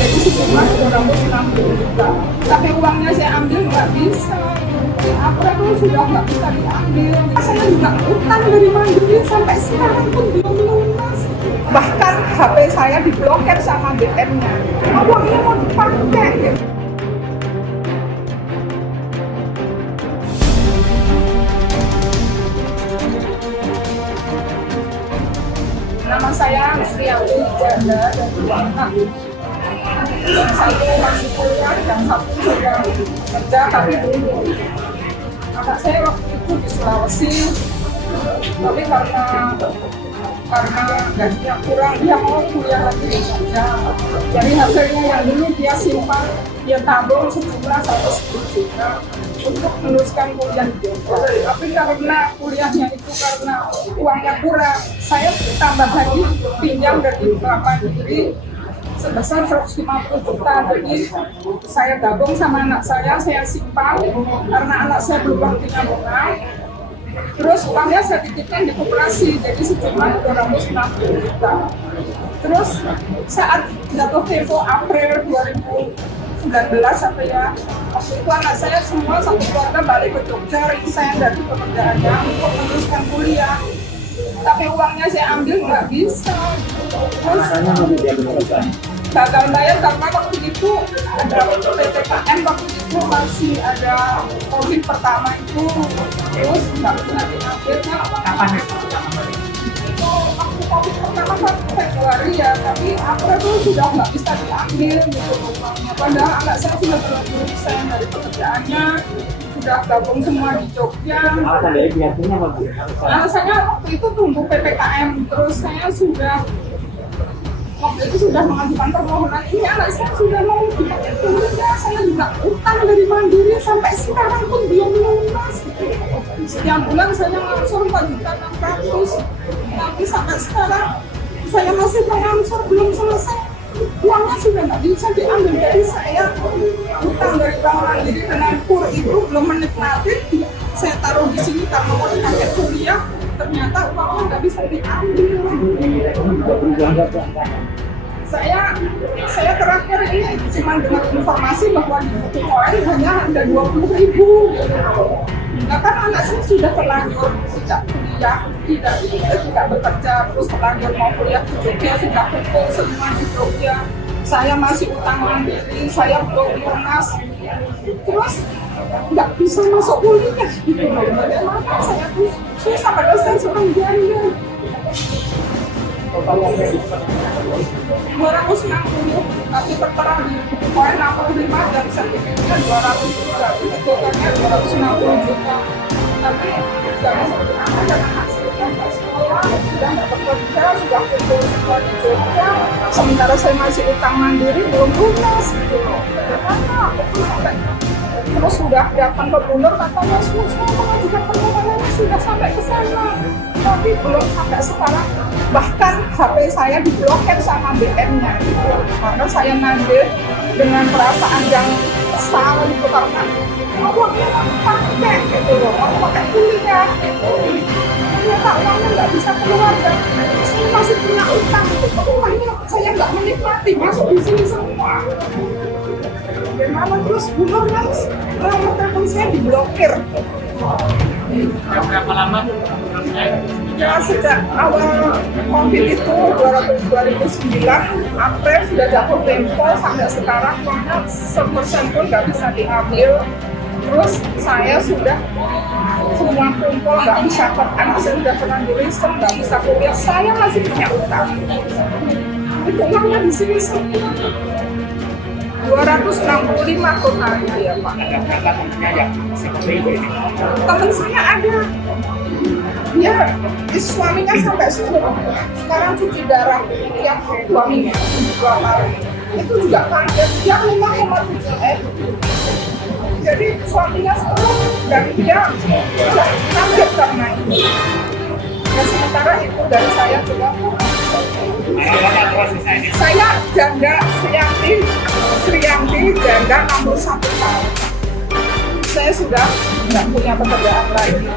jadi sejumlah 260 juta. Tapi uangnya saya ambil nggak bisa. Apa itu sudah nggak bisa diambil. Saya juga utang dari Mandiri sampai sekarang pun belum lunas. Bahkan HP saya diblokir sama BM-nya. Uangnya mau dipakai. Nama saya Sriati Janda dan dua anak. Yang satu masih kuliah, yang satu sudah kerja tapi dulu. Anak saya waktu itu di Sulawesi, tapi karena gajinya kurang, dia mau kuliah lagi di Jogja. Jadi hasilnya yang dulu dia simpan, dia tabung sejumlah 110 juta untuk meneruskan kuliah di Jogja. Tapi karena kuliahnya itu karena uangnya kurang, saya tambah lagi pinjam dari Bapak Mandiri sebesar 150 juta. Jadi saya gabung sama anak saya simpan karena anak saya belum waktunya lunas. Terus uangnya saya titipkan di koperasi, jadi sejumlah 260 juta. Terus saat jatuh tempo April 2019 sampai ya, waktu itu anak saya semua satu keluarga balik ke Jogja, resign dari pekerjaannya untuk meneruskan kuliah. Tapi uangnya saya ambil nggak bisa. Terus gagal bayar karena waktu itu ada PPKM, waktu itu masih ada COVID pertama itu, terus nggak bisa diambil. Kapan itu? Itu waktu COVID pertama kan Februari ya, tapi April itu sudah nggak bisa diambil gitu uangnya. Padahal anak saya sudah terlanjur resign dari pekerjaannya, sudah gabung semua di Jogja. Alasannya waktu itu tunggu PPKM, terus saya waktu itu sudah mengajukan permohonan ini, anak saya sudah mau dipakai kuliah. Saya juga utang dari Mandiri sampai sekarang pun belum lunas. Setiap bulan saya ngangsur 4.600.000, tapi sampai sekarang saya masih mengangsur belum selesai. Uangnya sudah nggak bisa diambil dari saya. Utang dari Bank Mandiri dengan KUR itu belum menikmati. Saya taruh di sini karena mau dipakai kuliah. Ternyata uangnya nggak bisa diambil. Saya terakhir ini cuma dengar informasi bahwa di Bitcoin hanya ada 20.000. Nah, kan anak saya sudah terlanjur tidak kuliah, tidak bekerja, terus terlanjur mau kuliah di Jogja, sudah kumpul semua di Jogja. Saya masih utang Mandiri, saya belum lunas. Terus nggak bisa masuk kuliah gitu. Bagaimana saya tuh susah, padahal saya seorang janda. 260, tapi tertera di poin 65 dan sertifikatnya 200 juta. Totalnya 260 juta. Tapi nggak bisa diambil karena hasilnya nggak sekolah, sudah nggak bekerja, sudah kumpul semua di Jogja. Sementara saya masih utang Mandiri belum lunas gitu loh. Bagaimana? Aku sampai terus sudah datang ke Bunur, katanya semua mengajukan permohonannya sudah sampai ke sana, tapi belum sampai sekarang. Bahkan HP saya diblokir sama BM-nya gitu. Karena saya ngambil dengan perasaan yang salah gitu, karena uangnya mau dipakai gitu loh, mau pakai kuliah gitu. Ternyata uangnya nggak bisa keluar dan saya masih punya utang. Uangnya saya nggak menikmati, masuk di sini semua. Bagaimana terus Bunur mas, nomor telepon saya diblokir. Berapa lama? Ya sejak awal COVID itu 2009 April sudah jatuh tempo sampai sekarang uangnya 1% pun nggak bisa diambil. Terus saya sudah semua kumpul nggak bisa, anak saya sudah terlanjur resign, nggak bisa kuliah, saya masih punya utang. Itu uangnya di sini semua. 265 totalnya ya Pak. Teman saya ada, ya suaminya sampai stroke, sekarang cuci darah tiap 2 minggu 2 kali. Itu juga kaget, dia 5,7 M. Jadi suaminya stroke dan dia juga kaget karena itu. Ya sementara itu dari saya juga. Saya janda Sriyanti, janda nomor 1 tahun. Saya sudah nggak punya pekerjaan lagi.